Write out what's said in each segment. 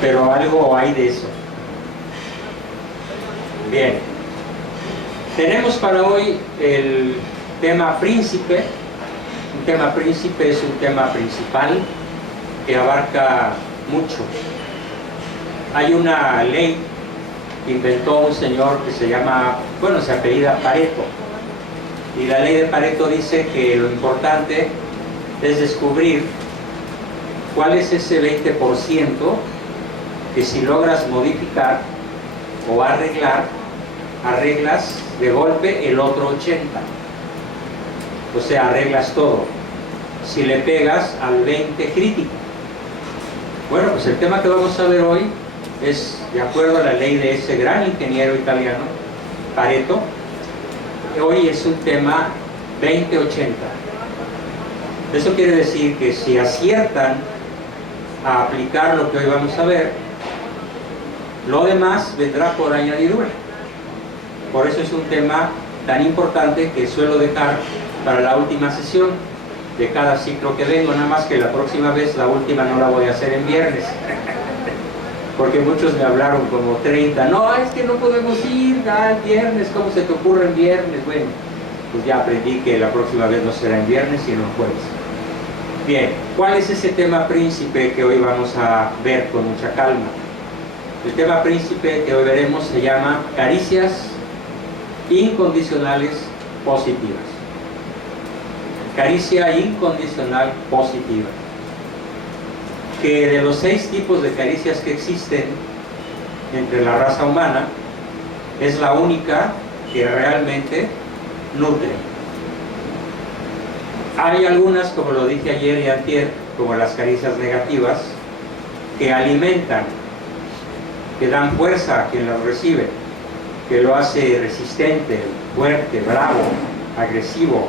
pero algo hay de eso. Bien, tenemos para hoy el tema príncipe. Un tema príncipe es un tema principal que abarca mucho. Hay una ley que inventó un señor que se llama, bueno, se apellida Pareto, y la ley de Pareto dice que lo importante es descubrir cuál es ese 20% que si logras modificar o arreglar, arreglas de golpe el otro 80%. O sea, arreglas todo. Si le pegas al 20 crítico. Bueno, pues el tema que vamos a ver hoy es de acuerdo a la ley de ese gran ingeniero italiano, Pareto. Hoy es un tema 20-80. Eso quiere decir que si aciertan a aplicar lo que hoy vamos a ver, lo demás vendrá por añadidura. Por eso es un tema tan importante que suelo dejar para la última sesión de cada ciclo que vengo, nada más que la próxima vez, la última, no la voy a hacer en viernes porque muchos me hablaron como 30, no, es que no podemos ir al viernes, ¿cómo se te ocurre en viernes? Bueno, pues ya aprendí que la próxima vez no será en viernes sino en jueves. Bien, ¿cuál es ese tema príncipe que hoy vamos a ver con mucha calma? El tema príncipe que hoy veremos se llama caricias incondicionales positivas. Caricia incondicional positiva. Que de los 6 tipos de caricias que existen entre la raza humana, es la única que realmente nutre. Hay algunas, como lo dije ayer y antier, como las caricias negativas, que alimentan, que dan fuerza a quien las recibe, que lo hace resistente, fuerte, bravo, agresivo,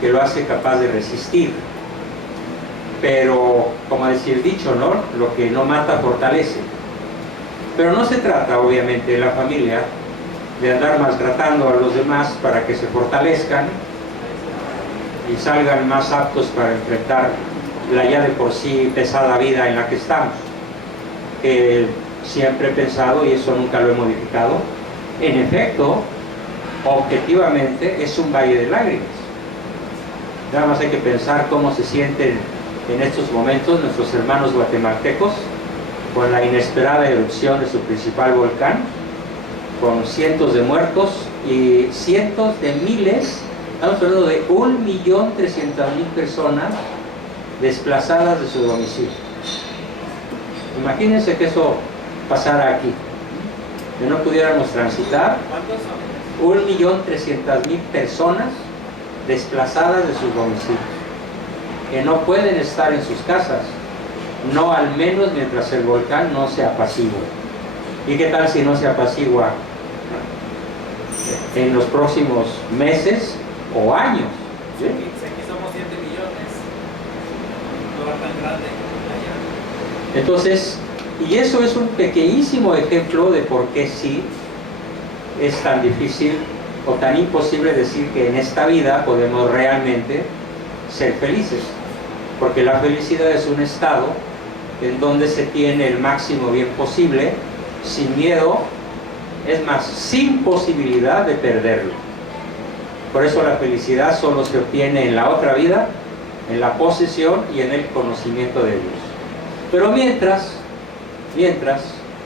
que lo hace capaz de resistir. Pero, como decía el dicho, ¿no? Lo que no mata fortalece. Pero no se trata, obviamente, en la familia de andar maltratando a los demás para que se fortalezcan y salgan más aptos para enfrentar la ya de por sí pesada vida en la que estamos. Siempre he pensado, y eso nunca lo he modificado, en efecto, objetivamente es un valle de lágrimas. Nada más hay que pensar cómo se sienten en estos momentos nuestros hermanos guatemaltecos con la inesperada erupción de su principal volcán, con cientos de muertos y cientos de miles, estamos hablando de 1.300.000 personas desplazadas de su domicilio. Imagínense que eso pasara aquí, que no pudiéramos transitar. 1.300.000 personas desplazadas de sus domicilios, que no pueden estar en sus casas, no al menos mientras el volcán no se apacigua. ¿Y qué tal si no se apacigua en los próximos meses o años? ¿Sí? Aquí somos 7 millones, un lugar tan grande allá. Entonces, y eso es un pequeñísimo ejemplo de por qué sí es tan difícil o tan imposible decir que en esta vida podemos realmente ser felices, porque la felicidad es un estado en donde se tiene el máximo bien posible, sin miedo, es más, sin posibilidad de perderlo. Por eso la felicidad solo se obtiene en la otra vida, en la posesión y en el conocimiento de Dios. Pero mientras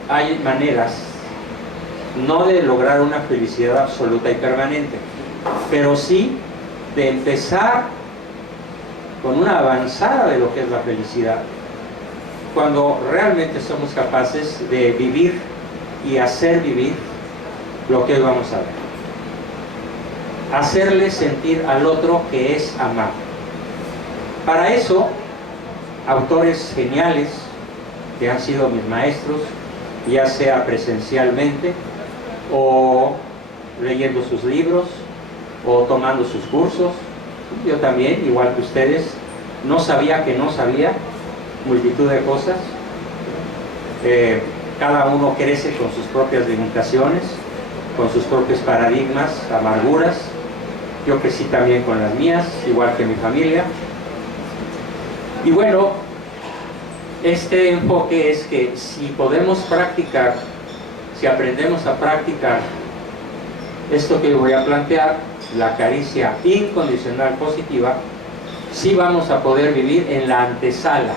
hay maneras no de lograr una felicidad absoluta y permanente, pero sí de empezar con una avanzada de lo que es la felicidad, cuando realmente somos capaces de vivir y hacer vivir lo que hoy vamos a ver. Hacerle sentir al otro que es amado. Para eso, autores geniales que han sido mis maestros, ya sea presencialmente o leyendo sus libros o tomando sus cursos. Yo también, igual que ustedes, no sabía que no sabía multitud de cosas. Cada uno crece con sus propias limitaciones, con sus propios paradigmas, amarguras. Yo crecí también con las mías, igual que mi familia. Y bueno, Este enfoque es que si podemos practicar, si aprendemos a practicar esto que voy a plantear, la caricia incondicional positiva, sí vamos a poder vivir en la antesala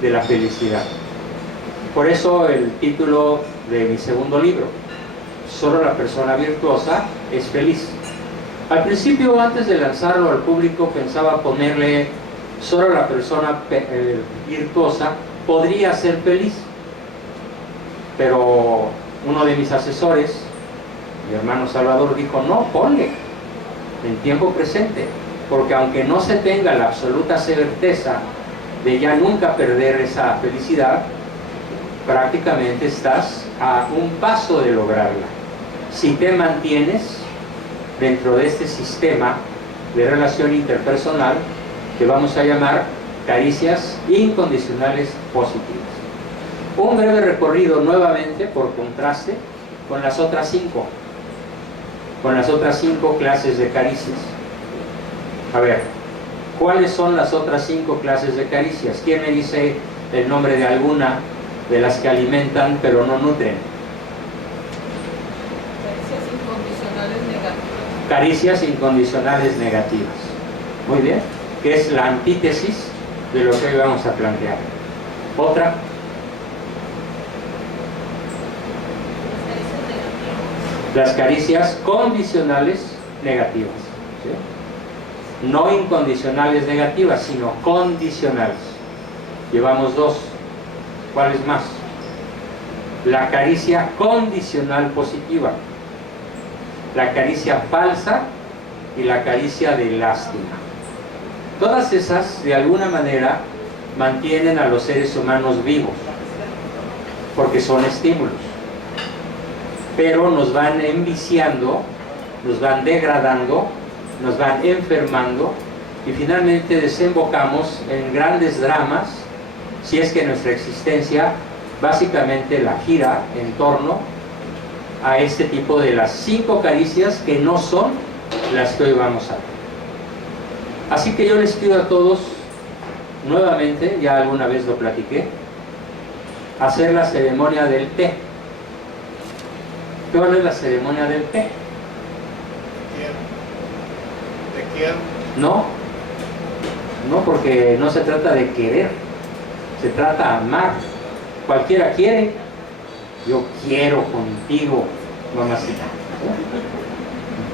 de la felicidad. Por eso el título de mi segundo libro, Solo la persona virtuosa es feliz. Al principio, antes de lanzarlo al público, pensaba ponerle solo la persona virtuosa podría ser feliz. Pero uno de mis asesores, mi hermano Salvador, dijo, no, ponle en tiempo presente, porque aunque no se tenga la absoluta certeza de ya nunca perder esa felicidad, prácticamente estás a un paso de lograrla. Si te mantienes dentro de este sistema de relación interpersonal que vamos a llamar caricias incondicionales positivas. Un breve recorrido nuevamente, por contraste, con las otras 5 clases de caricias. A ver, ¿cuáles son las otras 5 clases de caricias? ¿Quién me dice el nombre de alguna de las que alimentan pero no nutren? Caricias incondicionales negativas. Muy bien, que es la antítesis de lo que hoy vamos a plantear. Otra. Las caricias condicionales negativas, ¿sí? No incondicionales negativas, sino condicionales. Llevamos 2. ¿Cuáles más? La caricia condicional positiva, la caricia falsa y la caricia de lástima. Todas esas, de alguna manera, mantienen a los seres humanos vivos, porque son estímulos, pero nos van enviciando, nos van degradando, nos van enfermando, y finalmente desembocamos en grandes dramas, si es que nuestra existencia básicamente la gira en torno a este tipo de las 5 caricias que no son las que hoy vamos a ver. Así que yo les pido a todos, nuevamente, ya alguna vez lo platiqué, hacer la ceremonia del té. ¿Cuál es la ceremonia del té? Te quiero. No, porque no se trata de querer, se trata de amar. Cualquiera quiere, yo quiero contigo, mamacita.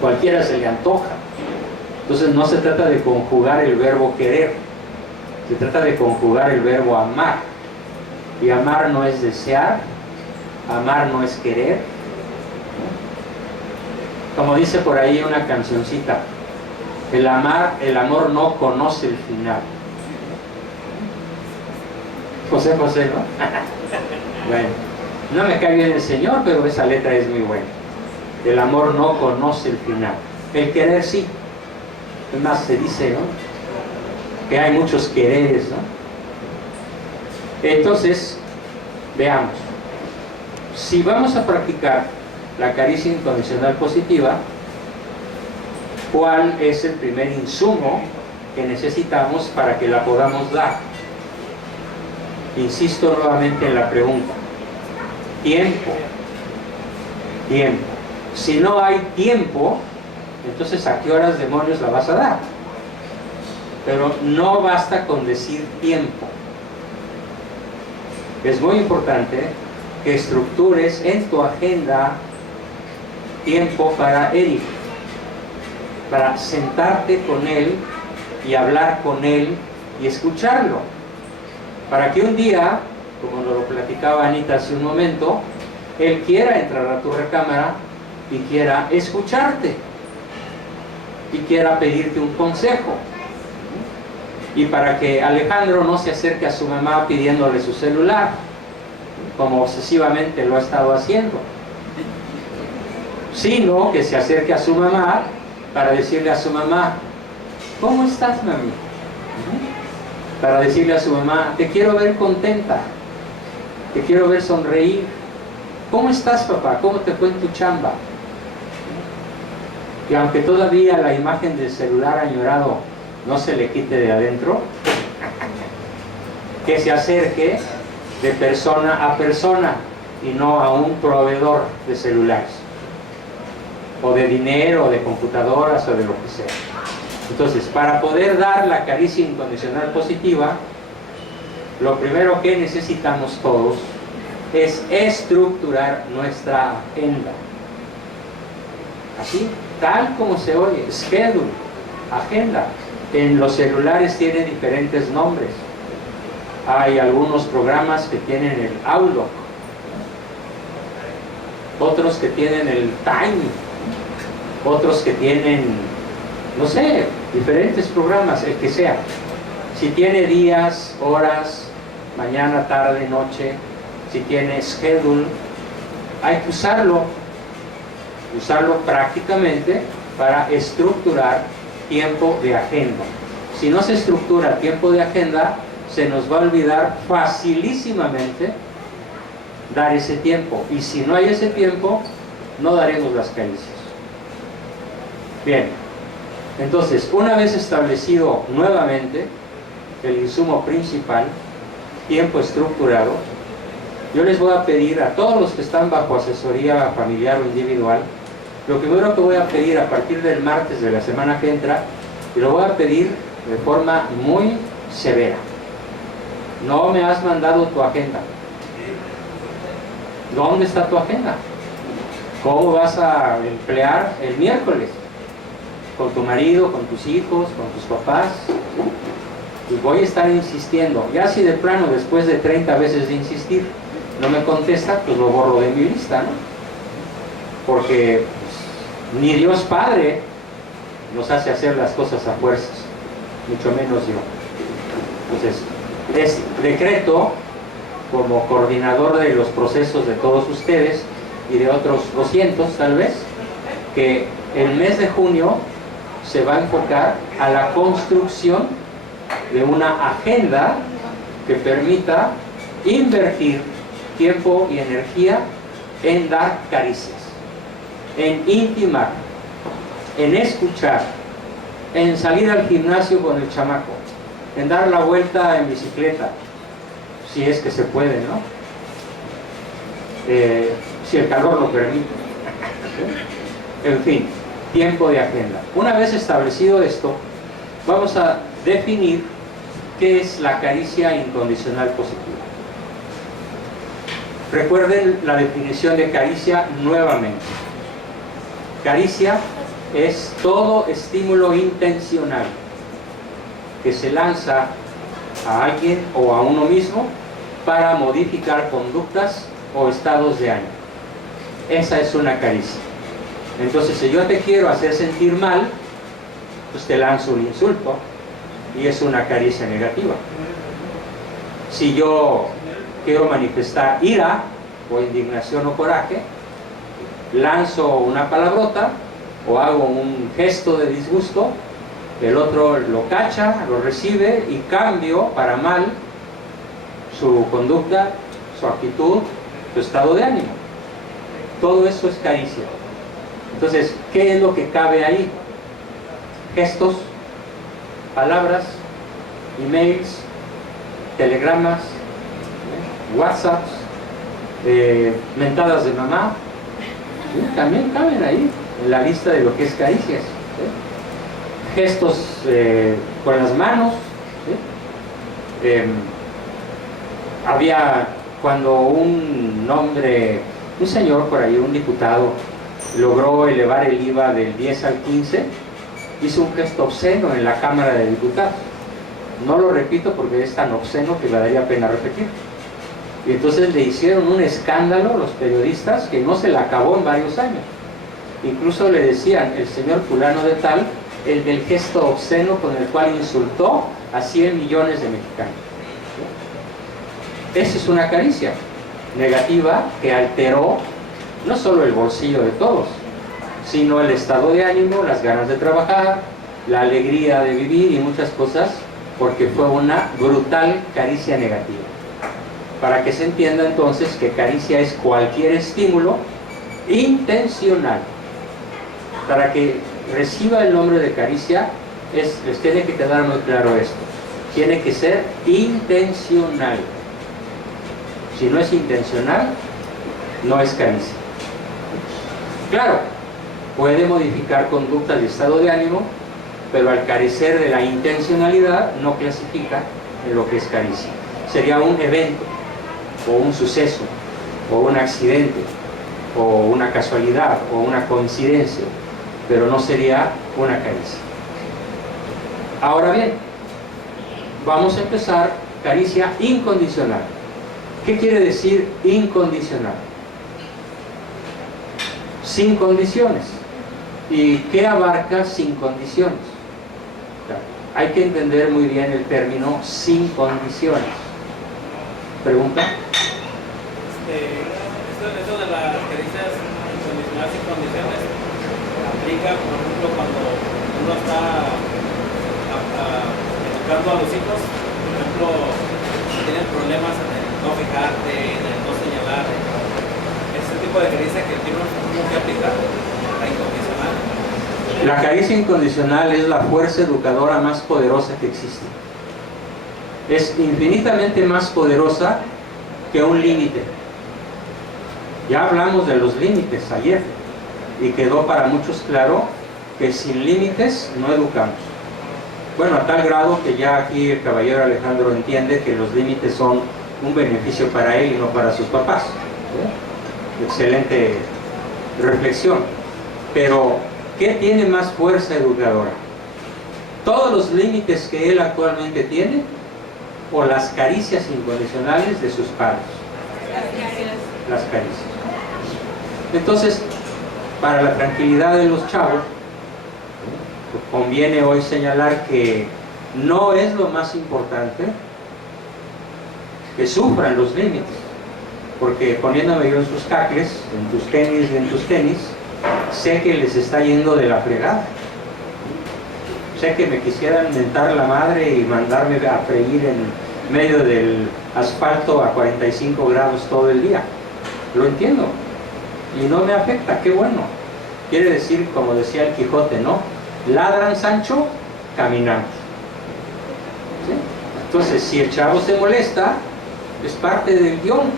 Cualquiera se le antoja. Entonces no se trata de conjugar el verbo querer, se trata de conjugar el verbo amar. Y amar no es desear, amar no es querer. Como dice por ahí una cancioncita, el amor no conoce el final. José, ¿no? Bueno, no me cae bien el Señor, pero esa letra es muy buena. El amor no conoce el final. El querer sí. Es más, se dice, ¿no?, que hay muchos quereres, ¿no? Entonces, veamos. Si vamos a practicar la caricia incondicional positiva, ¿cuál es el primer insumo que necesitamos para que la podamos dar? Insisto nuevamente en la pregunta. Tiempo. Tiempo. Si no hay tiempo, entonces ¿a qué horas demonios la vas a dar? Pero no basta con decir tiempo. Es muy importante que estructures en tu agenda tiempo para Eric, para sentarte con él y hablar con él y escucharlo, para que un día, como nos lo platicaba Anita hace un momento, él quiera entrar a tu recámara y quiera escucharte y quiera pedirte un consejo, y para que Alejandro no se acerque a su mamá pidiéndole su celular como obsesivamente lo ha estado haciendo, sino que se acerque a su mamá para decirle a su mamá: ¿cómo estás, mami? Para decirle a su mamá: te quiero ver contenta, te quiero ver sonreír. ¿Cómo estás, papá? ¿Cómo te fue en tu chamba? Y aunque todavía la imagen del celular añorado no se le quite de adentro, que se acerque de persona a persona y no a un proveedor de celulares o de dinero o de computadoras o de lo que sea. Entonces, para poder dar la caricia incondicional positiva, lo primero que necesitamos todos es estructurar nuestra agenda. Así, tal como se oye, schedule, agenda. En los celulares tiene diferentes nombres. Hay algunos programas que tienen el Outlook, otros que tienen el Time, otros que tienen, no sé, diferentes programas, el que sea. Si tiene días, horas, mañana, tarde, noche, si tiene schedule, hay que usarlo prácticamente para estructurar tiempo de agenda. Si no se estructura tiempo de agenda, se nos va a olvidar facilísimamente dar ese tiempo, y si no hay ese tiempo, no daremos las caricias. Bien, entonces, una vez establecido nuevamente el insumo principal, tiempo estructurado, yo les voy a pedir a todos los que están bajo asesoría familiar o individual, lo primero que voy a pedir a partir del martes de la semana que entra, y lo voy a pedir de forma muy severa: no me has mandado tu agenda. ¿Dónde está tu agenda? ¿Cómo vas a emplear el miércoles? ¿Con tu marido, con tus hijos, con tus papás? Y voy a estar insistiendo. Ya si de plano, después de 30 veces de insistir, no me contesta, pues lo borro de mi lista, ¿no? Porque pues, ni Dios Padre nos hace hacer las cosas a fuerzas, mucho menos yo. Entonces, es decreto, como coordinador de los procesos de todos ustedes y de otros 200 tal vez, que el mes de junio se va a enfocar a la construcción de una agenda que permita invertir tiempo y energía en dar caricias, en intimar, en escuchar, en salir al gimnasio con el chamaco, en dar la vuelta en bicicleta, si es que se puede, ¿no? Si el calor lo permite. En fin, tiempo de agenda. Una vez establecido esto, vamos a definir qué es la caricia incondicional positiva. Recuerden la definición de caricia nuevamente. Caricia es todo estímulo intencional que se lanza a alguien o a uno mismo para modificar conductas o estados de ánimo. Esa es una caricia. Entonces, si yo te quiero hacer sentir mal, pues te lanzo un insulto y es una caricia negativa. Si yo quiero manifestar ira o indignación o coraje, lanzo una palabrota o hago un gesto de disgusto, el otro lo cacha, lo recibe y cambio para mal su conducta, su actitud, su estado de ánimo. Todo eso es caricia. Entonces, ¿qué es lo que cabe ahí? Gestos, palabras, emails, telegramas, WhatsApps, mentadas de mamá, ¿sí? También caben ahí en la lista de lo que es caricias, ¿sí? Gestos con las manos, ¿sí? Había cuando un hombre, un señor por ahí, un diputado, logró elevar el IVA del 10 al 15, hizo un gesto obsceno en la Cámara de Diputados. No lo repito porque es tan obsceno que me daría pena repetir. Y entonces le hicieron un escándalo los periodistas que no se la acabó en varios años. Incluso le decían, el señor fulano de tal, el del gesto obsceno con el cual insultó a 100 millones de mexicanos. ¿Sí? Esa es una caricia negativa que alteró no solo el bolsillo de todos, sino el estado de ánimo, las ganas de trabajar, la alegría de vivir y muchas cosas, porque fue una brutal caricia negativa. Para que se entienda entonces que caricia es cualquier estímulo intencional. Para que reciba el nombre de caricia, les tiene que quedar muy claro esto. Tiene que ser intencional. Si no es intencional, no es caricia. Claro, puede modificar conductas y estado de ánimo, pero al carecer de la intencionalidad no clasifica en lo que es caricia. Sería un evento, o un suceso, o un accidente, o una casualidad, o una coincidencia, pero no sería una caricia. Ahora bien, vamos a empezar caricia incondicional. ¿Qué quiere decir incondicional? Sin condiciones. ¿Y qué abarca sin condiciones? Hay que entender muy bien el término sin condiciones. ¿Pregunta? Esto de las caricias incondicionales sin condiciones aplica, por ejemplo, cuando uno está educando a los hijos, por ejemplo, si tienen problemas en el no fijarte, en el no señalar, ese tipo de caricia que tiene uno que aplicar, la incondicional. La caricia incondicional es la fuerza educadora más poderosa que existe. Es infinitamente más poderosa que un límite. Ya hablamos de los límites ayer y quedó para muchos claro que sin límites no educamos. Bueno, a tal grado que ya aquí el caballero Alejandro entiende que los límites son un beneficio para él y no para sus papás. Excelente reflexión. Pero ¿qué tiene más fuerza educadora? ¿Todos los límites que él actualmente tiene o las caricias incondicionales de sus padres? Las caricias. Entonces, para la tranquilidad de los chavos, conviene hoy señalar que no es lo más importante que sufran los límites, porque poniéndome yo en sus cacles, en tus tenis y en tus tenis, sé que les está yendo de la fregada. Sé que me quisieran mentar la madre y mandarme a freír en medio del asfalto a 45 grados todo el día. Lo entiendo y no me afecta, qué bueno. Quiere decir, como decía el Quijote, ¿no? Ladran Sancho, caminamos. ¿Sí? Entonces, si el chavo se molesta, es parte del guión.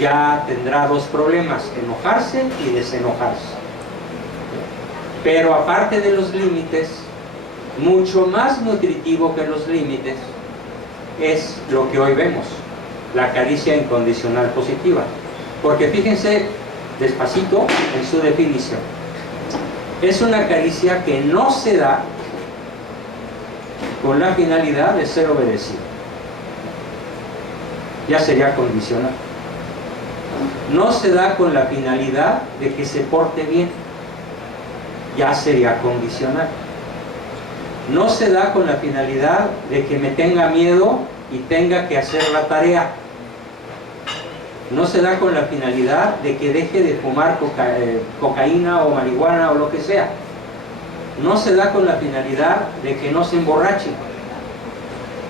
Ya tendrá dos problemas, enojarse y desenojarse. Pero aparte de los límites, mucho más nutritivo que los límites es lo que hoy vemos, la caricia incondicional positiva. Porque fíjense despacito en su definición. Es una caricia que no se da con la finalidad de ser obedecido. Ya sería condicional. No se da con la finalidad de que se porte bien. Ya sería condicional. No se da con la finalidad de que me tenga miedo y tenga que hacer la tarea. No se da con la finalidad de que deje de fumar cocaína o marihuana o lo que sea. No se da con la finalidad de que no se emborrache.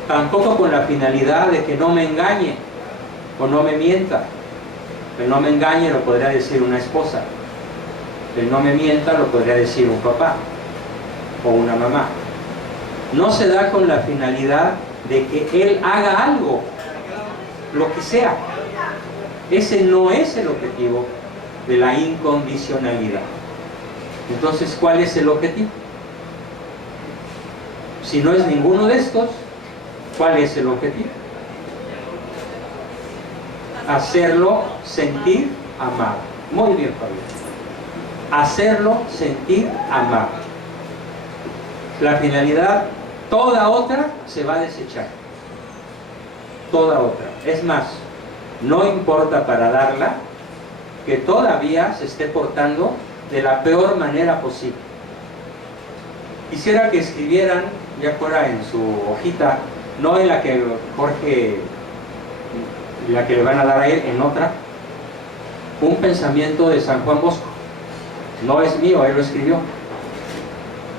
Tampoco con la finalidad de que no me engañe o no me mienta. El no me engañe lo podría decir una esposa. El no me mienta lo podría decir un papá o una mamá. No se da con la finalidad de que él haga algo, lo que sea. Ese no es el objetivo de la incondicionalidad. Entonces, ¿cuál es el objetivo? Si no es ninguno de estos, ¿cuál es el objetivo? Hacerlo sentir amado. Muy bien, Pablo. Hacerlo sentir amado. La finalidad, toda otra, se va a desechar. Toda otra. Es más, no importa para darla que todavía se esté portando de la peor manera posible. Quisiera que escribieran, ya fuera en su hojita, no en la que Jorge, la que le van a dar a él, en otra, un pensamiento de San Juan Bosco. No es mío, él lo escribió.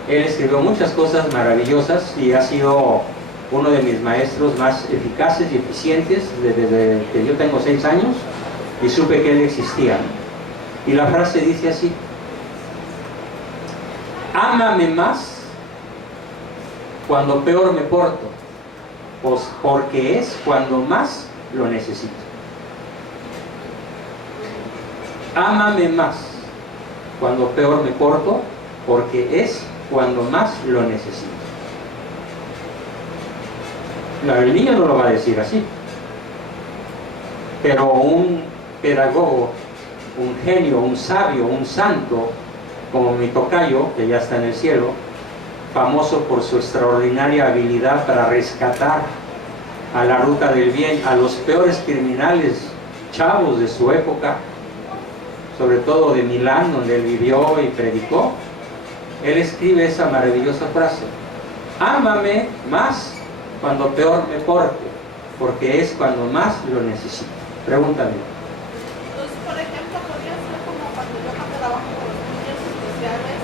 Él escribió muchas cosas maravillosas y ha sido uno de mis maestros más eficaces y eficientes desde que yo tengo 6 años y supe que él existía. Y la frase dice así: ámame más cuando peor me porto, porque es cuando más lo necesito. Ámame más cuando peor me porto, porque es cuando más lo necesito. Claro, el niño no lo va a decir así, pero un pedagogo, un genio, un sabio, un santo, como mi tocayo, que ya está en el cielo, famoso por su extraordinaria habilidad para rescatar a la ruta del bien a los peores criminales chavos de su época, sobre todo de Milán, donde él vivió y predicó. Él escribe esa maravillosa frase: ámame más cuando peor me porte, porque es cuando más lo necesito. Pregúntame. Entonces, por ejemplo, podría ser como cuando yo trabajo con los niños especiales,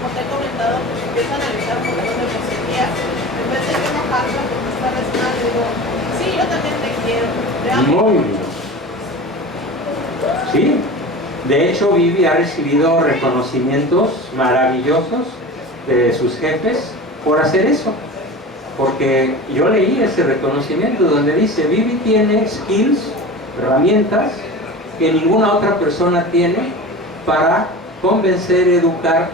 como te he comentado, pues empiezo a analizar un montón de cosillas. En vez de yo enojarme porque estarles mal, digo, sí, yo también te quiero, te amo. Muy bien. Sí. De hecho, Vivi ha recibido reconocimientos maravillosos de sus jefes por hacer eso. Porque yo leí ese reconocimiento donde dice: Vivi tiene skills, herramientas que ninguna otra persona tiene para convencer, educar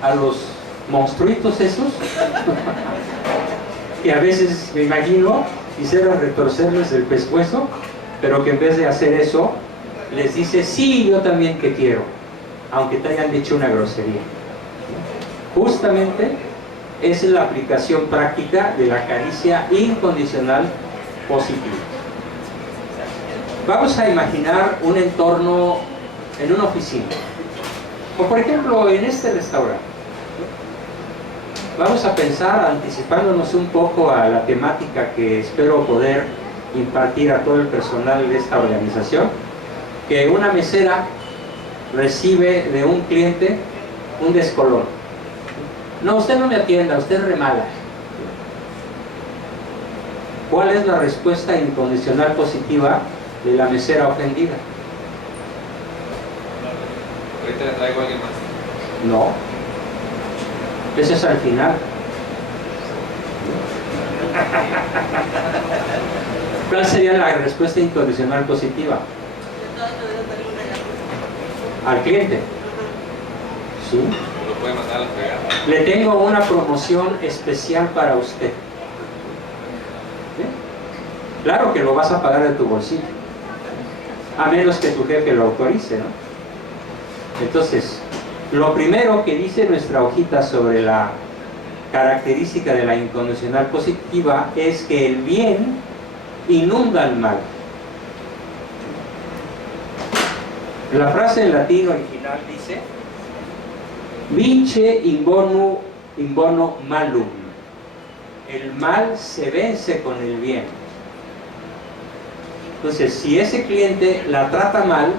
a los monstruitos esos que a veces, me imagino, quisiera retorcerles el pescuezo, pero que en vez de hacer eso les dice: sí, yo también te quiero, aunque te hayan dicho una grosería. Justamente es la aplicación práctica de la caricia incondicional positiva. Vamos a imaginar un entorno en una oficina, o por ejemplo en este restaurante. Vamos a pensar, anticipándonos un poco a la temática que espero poder impartir a todo el personal de esta organización, que una mesera recibe de un cliente un descolón. No, usted no me atienda, usted es re mala. ¿Cuál es la respuesta incondicional positiva de la mesera ofendida? Ahorita le traigo a alguien más. No. Eso es al final. ¿Cuál sería la respuesta incondicional positiva? De todas maneras, darle un regalo. Al cliente. ¿Sí? Lo puede mandar a la fregada. Le tengo una promoción especial para usted. ¿Sí? Claro que lo vas a pagar de tu bolsillo, a menos que tu jefe lo autorice, ¿no? Entonces, lo primero que dice nuestra hojita sobre la característica de la incondicional positiva es que el bien inunda el mal. La frase en latín original dice: vince in bono malum. El mal se vence con el bien. Entonces, si ese cliente la trata mal,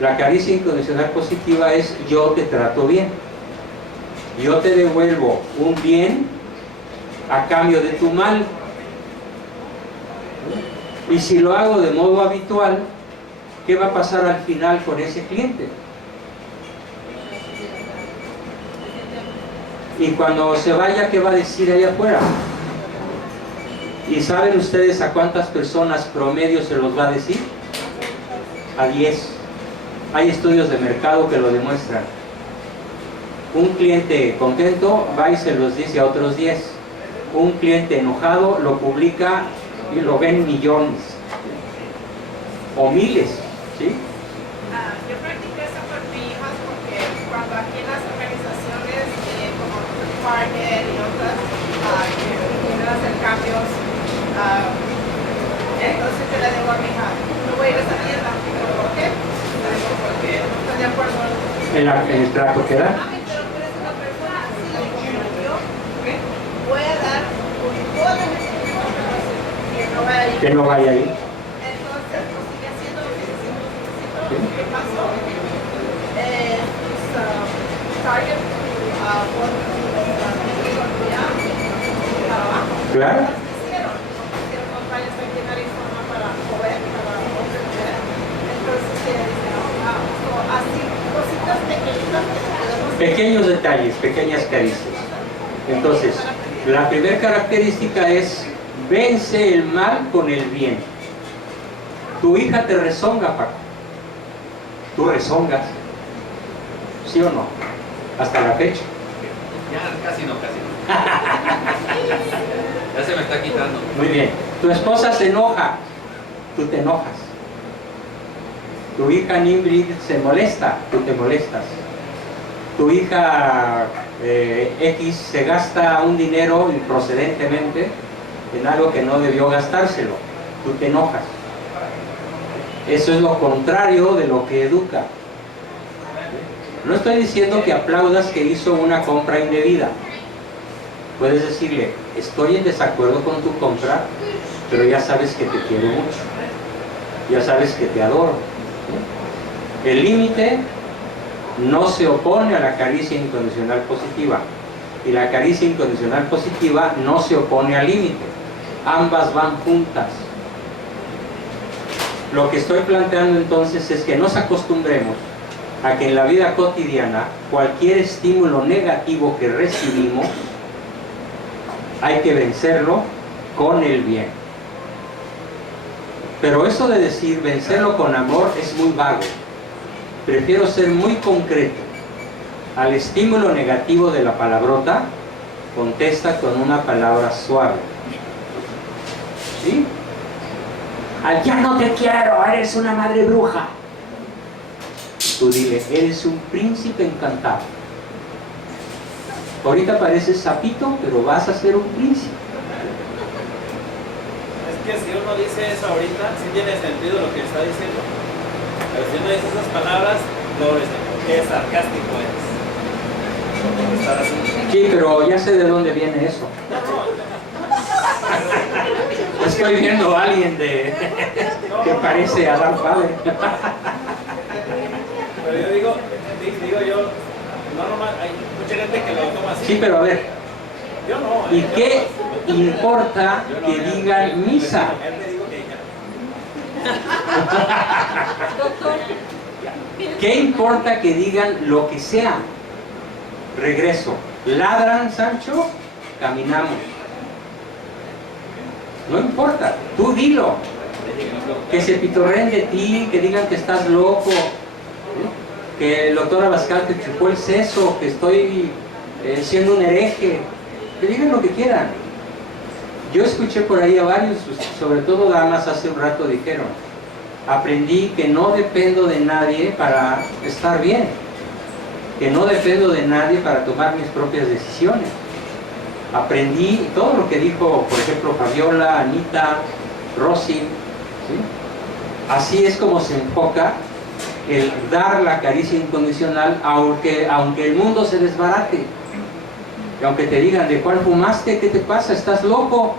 la caricia incondicional positiva es: yo te trato bien, yo te devuelvo un bien a cambio de tu mal. Y si lo hago de modo habitual, ¿qué va a pasar al final con ese cliente? Y cuando se vaya, ¿qué va a decir allá afuera? ¿Y saben ustedes a cuántas personas promedio se los va a decir? A 10. Hay estudios de mercado que lo demuestran. Un cliente contento va y se los dice a otros 10. Un cliente enojado lo publica y lo ven millones o miles, ¿sí? Yo practico eso con mi hija porque cuando aquí en las organizaciones como Target y otras que quieren hacer cambios, entonces yo le digo a mi hija: no voy a ir a esa tienda. ¿Por qué? Le digo: porque no estoy de acuerdo En el trato que da. Mami, pero tú eres una persona así, le digo: pero yo voy a dar con todas mis informaciones que no vaya a ir. Que no vaya ahí. Entonces, pues sigue haciendo lo que necesito. ¿Qué pasó? Target Claro. hicieron campañas aquí en Arizona para joven, para ofrecer. Entonces, así, cositas pequeñitas que podemos. Pequeños detalles, pequeñas caricias. Entonces, la primera característica es: Vence el mal con el bien. Tu hija te rezonga, Paco. Tú rezongas. ¿Sí o no? Hasta la fecha. Ya, casi no. Ya se me está quitando. Muy bien. Tu esposa se enoja. Tú te enojas. Tu hija Nimrid se molesta. Tú te molestas. Tu hija X se gasta un dinero improcedentemente en algo que no debió gastárselo. Tú te enojas. Eso es lo contrario de lo que educa. No estoy diciendo que aplaudas que hizo una compra indebida. Puedes decirle, estoy en desacuerdo con tu compra, pero ya sabes que te quiero mucho. Ya sabes que te adoro. El límite no se opone a la caricia incondicional positiva. Y la caricia incondicional positiva no se opone al límite. Ambas van juntas. Lo que estoy planteando entonces es que nos acostumbremos a que en la vida cotidiana cualquier estímulo negativo que recibimos hay que vencerlo con el bien. Pero eso de decir vencerlo con amor es muy vago. Prefiero ser muy concreto. Al estímulo negativo de la palabrota, contesta con una palabra suave. ¿Sí? Al ya no te quiero, eres una madre bruja. Tú dile, eres un príncipe encantado. Ahorita pareces sapito, pero vas a ser un príncipe. Es que si uno dice eso ahorita, sí tiene sentido lo que está diciendo. Pero si uno dice esas palabras, luego dice, qué sarcástico eres. Por estar así. Sí, pero ya sé de dónde viene eso. Estoy viendo a alguien que parece Adán Padre. Pero yo digo yo, no nomás, hay mucha gente que lo toma así. Sí, pero a ver, Yo no. ¿y yo qué no. importa Yo no, que digan misa? Él me dijo que ya. ¿Qué importa que digan lo que sea? Regreso. Ladran, Sancho, caminamos. No importa, tú dilo. Que se pitorreen de ti, que digan que estás loco, que el doctor Abascal te chupó el seso, que estoy siendo un hereje. Que digan lo que quieran. Yo escuché por ahí a varios, sobre todo damas, hace un rato dijeron, aprendí que no dependo de nadie para estar bien, que no dependo de nadie para tomar mis propias decisiones. Aprendí todo lo que dijo, por ejemplo, Fabiola, Anita, Rosy, ¿sí? Así es como se enfoca el dar la caricia incondicional, aunque el mundo se desbarate, y aunque te digan, ¿de cuál fumaste? ¿Qué te pasa? ¿Estás loco?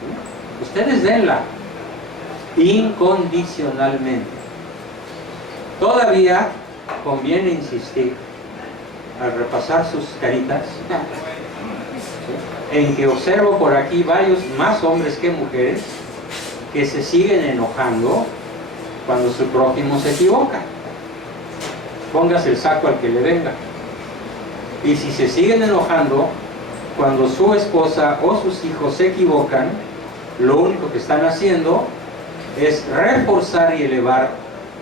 ¿Sí? Ustedes denla incondicionalmente. Todavía conviene insistir al repasar sus caritas en que observo por aquí varios, más hombres que mujeres, que se siguen enojando cuando su prójimo se equivoca. Póngase el saco al que le venga. Y si se siguen enojando cuando su esposa o sus hijos se equivocan, lo único que están haciendo es reforzar y elevar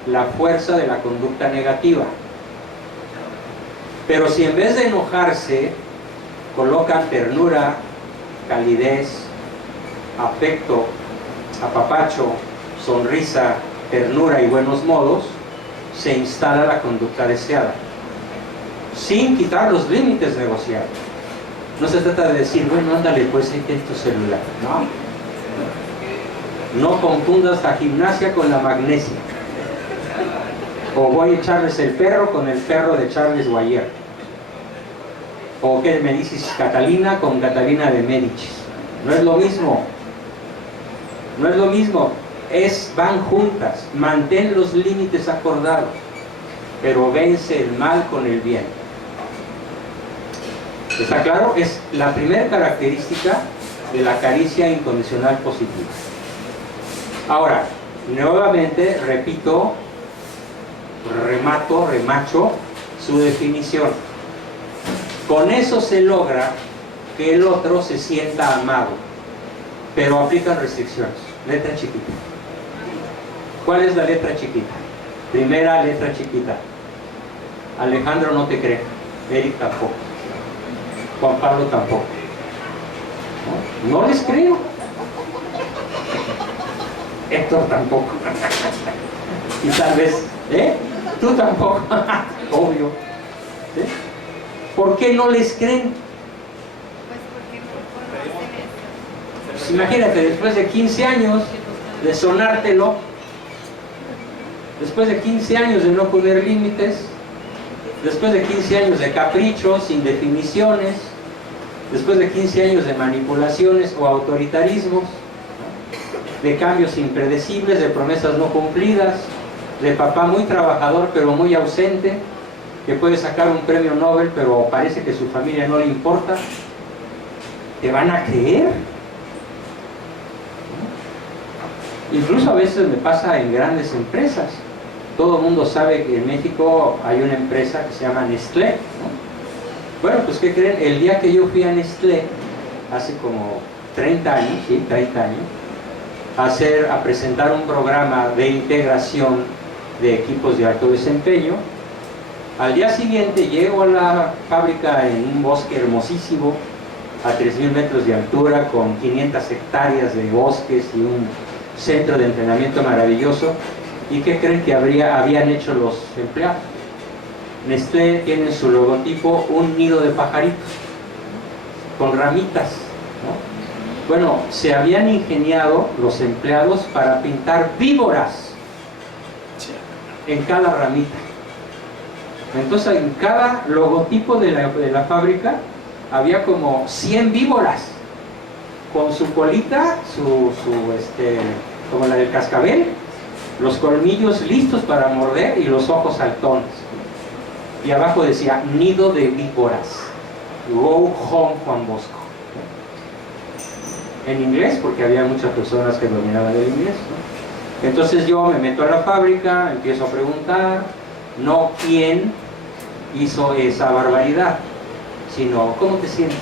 la fuerza de la conducta negativa. Pero si en vez de enojarse colocan ternura, calidez, afecto, apapacho, sonrisa, ternura y buenos modos, se instala la conducta deseada, sin quitar los límites negociados. No se trata de decir, bueno, ándale, pues ahí tienes tu celular. No confundas la gimnasia con la magnesia. O voy a echarles el perro con el perro de Charles Boyer. O que me dices Catalina con Catalina de Médicis. No es lo mismo. No es lo mismo. Van juntas. Mantén los límites acordados. Pero vence el mal con el bien. ¿Está claro? Es la primera característica de la caricia incondicional positiva. Ahora, nuevamente, repito, remacho su definición. Con eso se logra que el otro se sienta amado. pero aplican restricciones. Letra chiquita. ¿Cuál es la letra chiquita? Primera letra chiquita. Alejandro no te cree, Eric tampoco, Juan Pablo tampoco. No les creo. Héctor tampoco. Y tal vez, tú tampoco. Obvio. ¿Sí? ¿Por qué no les creen? Pues imagínate, después de 15 años de sonártelo, después de 15 años de no poner límites, después de 15 años de caprichos, sin definiciones, después de 15 años de manipulaciones o autoritarismos, de cambios impredecibles, de promesas no cumplidas, de papá muy trabajador pero muy ausente, que puede sacar un premio Nobel pero parece que su familia no le importa, ¿te van a creer? Incluso a veces me pasa en grandes empresas. Todo el mundo sabe que en México hay una empresa que se llama Nestlé, ¿no? Bueno, pues ¿qué creen? El día que yo fui a Nestlé, hace como 30 años, sí, 30 años, a presentar un programa de integración de equipos de alto desempeño, al día siguiente llego a la fábrica en un bosque hermosísimo, a 3.000 metros de altura, con 500 hectáreas de bosques y un centro de entrenamiento maravilloso. ¿Y qué creen que habían hecho los empleados? Nestlé tiene en su logotipo un nido de pajaritos con ramitas, ¿no? Bueno, se habían ingeniado los empleados para pintar víboras en cada ramita. Entonces en cada logotipo de la fábrica había como 100 víboras con su colita, como la del cascabel, los colmillos listos para morder y los ojos saltones. Y abajo decía, nido de víboras, go home Juan Bosco. En inglés, porque había muchas personas que dominaban el inglés, ¿no? Entonces yo me meto a la fábrica, empiezo a preguntar, no quién hizo esa barbaridad, sino cómo te sientes,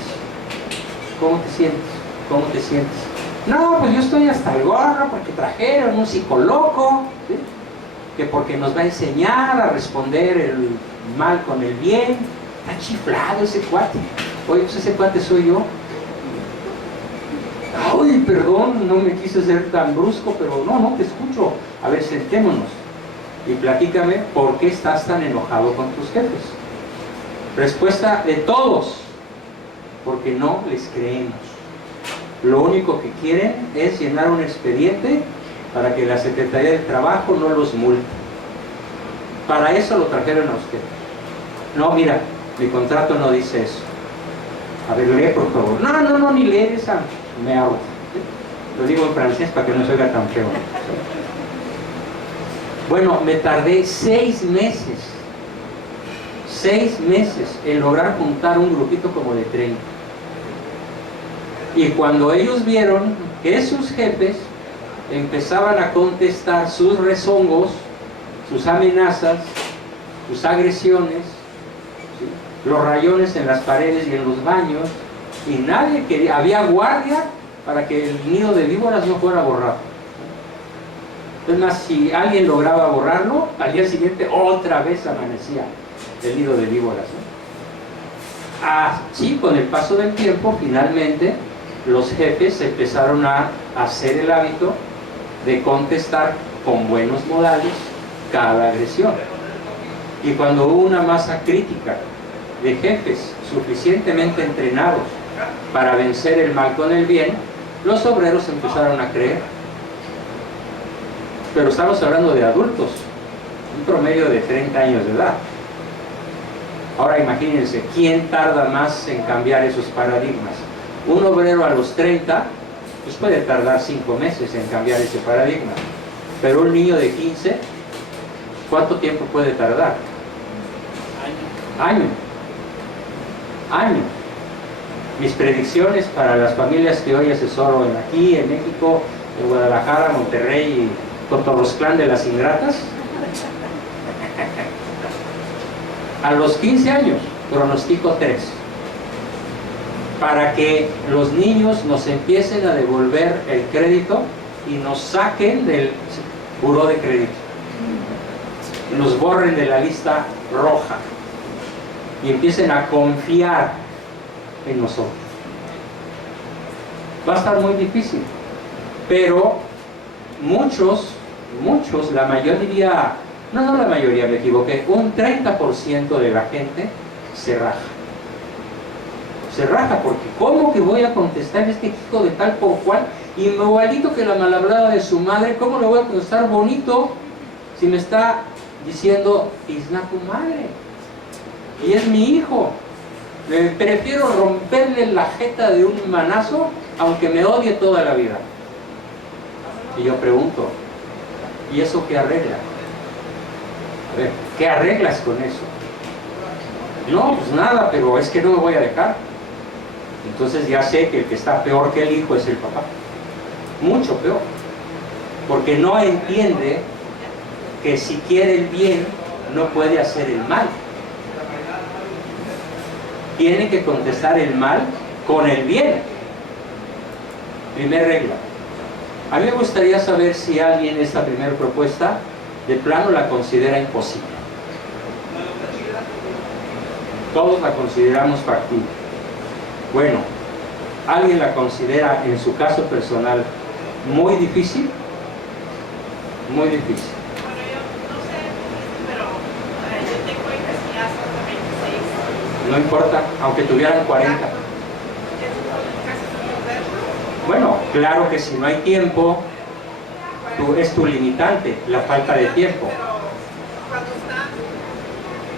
cómo te sientes, cómo te sientes. No, pues yo estoy hasta el gorro porque trajeron un psicólogo, ¿sí? Que porque nos va a enseñar a responder el mal con el bien. Está chiflado ese cuate. Oye, pues ese cuate soy yo. Ay, perdón, no me quise ser tan brusco, pero no te escucho. A ver, sentémonos y platícame por qué estás tan enojado con tus jefes. Respuesta de todos: porque no les creemos. Lo único que quieren es llenar un expediente para que la Secretaría del Trabajo no los multe. Para eso lo trajeron a usted. No, mira, mi contrato no dice eso. A ver, lee por favor. No, ni leer esa mierda. Lo digo en francés para que no se oiga tan feo. Bueno, me tardé 6 meses. 6 meses en lograr juntar un grupito como de 30. Y cuando ellos vieron que sus jefes empezaban a contestar sus rezongos, sus amenazas, sus agresiones, ¿sí? Los rayones en las paredes y en los baños, y nadie quería, había guardia para que el nido de víboras no fuera borrado. Es más, si alguien lograba borrarlo, al día siguiente otra vez amanecía el nido de víboras, ¿no? Así, con el paso del tiempo, finalmente los jefes empezaron a hacer el hábito de contestar con buenos modales cada agresión. Y cuando hubo una masa crítica de jefes suficientemente entrenados para vencer el mal con el bien, los obreros empezaron a creer. Pero estamos hablando de adultos, un promedio de 30 años de edad. Ahora imagínense, ¿quién tarda más en cambiar esos paradigmas? Un obrero a los 30, pues puede tardar 5 meses en cambiar ese paradigma. Pero un niño de 15, ¿cuánto tiempo puede tardar? Año. Mis predicciones para las familias que hoy asesoro aquí, en México, en Guadalajara, Monterrey y Cotorrosclán de las Ingratas, a los 15 años pronostico 3. para que los niños nos empiecen a devolver el crédito y nos saquen del buró de crédito, nos borren de la lista roja y empiecen a confiar en nosotros. Va a estar muy difícil, pero muchos, la mayoría, no la mayoría, me equivoqué, un 30% de la gente se raja. Se raja porque ¿cómo que voy a contestar a este hijo de tal por cual? Y igualito que la malhablada de su madre, ¿cómo le voy a contestar bonito si me está diciendo Isna tu madre? Y es mi hijo. Prefiero romperle la jeta de un manazo aunque me odie toda la vida. Y yo pregunto, ¿y eso qué arregla? A ver, ¿qué arreglas con eso? No, pues nada, pero es que no me voy a dejar. Entonces ya sé que el que está peor que el hijo es el papá. Mucho peor. Porque no entiende que si quiere el bien, no puede hacer el mal. Tiene que contestar el mal con el bien. Primera regla. A mí me gustaría saber si alguien esta primera propuesta de plano la considera imposible. Todos la consideramos factible. Bueno, ¿alguien la considera en su caso personal muy difícil? Muy difícil. Bueno, yo no sé, pero yo tengo hijas que ya son de 26. No importa, aunque tuvieran 40. Eso casi son modernos. Bueno, claro que si no hay tiempo, es tu limitante, la falta de tiempo. Pero cuando están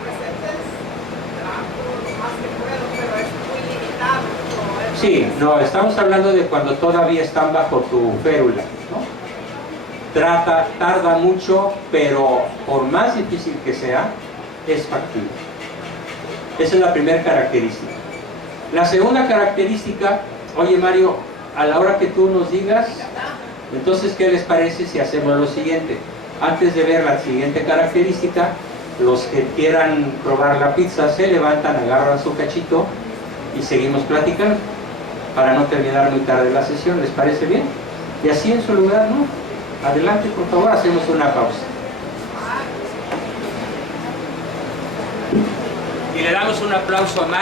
presentes, trabajo lo más que puedo, pero es muy limitado. Sí, no, estamos hablando de cuando todavía están bajo tu férula, ¿no? Tarda mucho, pero por más difícil que sea, es factible. Esa es la primera característica. La segunda característica, oye Mario, a la hora que tú nos digas, entonces, ¿qué les parece si hacemos lo siguiente? Antes de ver la siguiente característica, los que quieran probar la pizza se levantan, agarran su cachito y seguimos platicando para no terminar muy tarde la sesión. ¿Les parece bien? Y así en su lugar, ¿no? Adelante, por favor, hacemos una pausa. Y le damos un aplauso a Mario.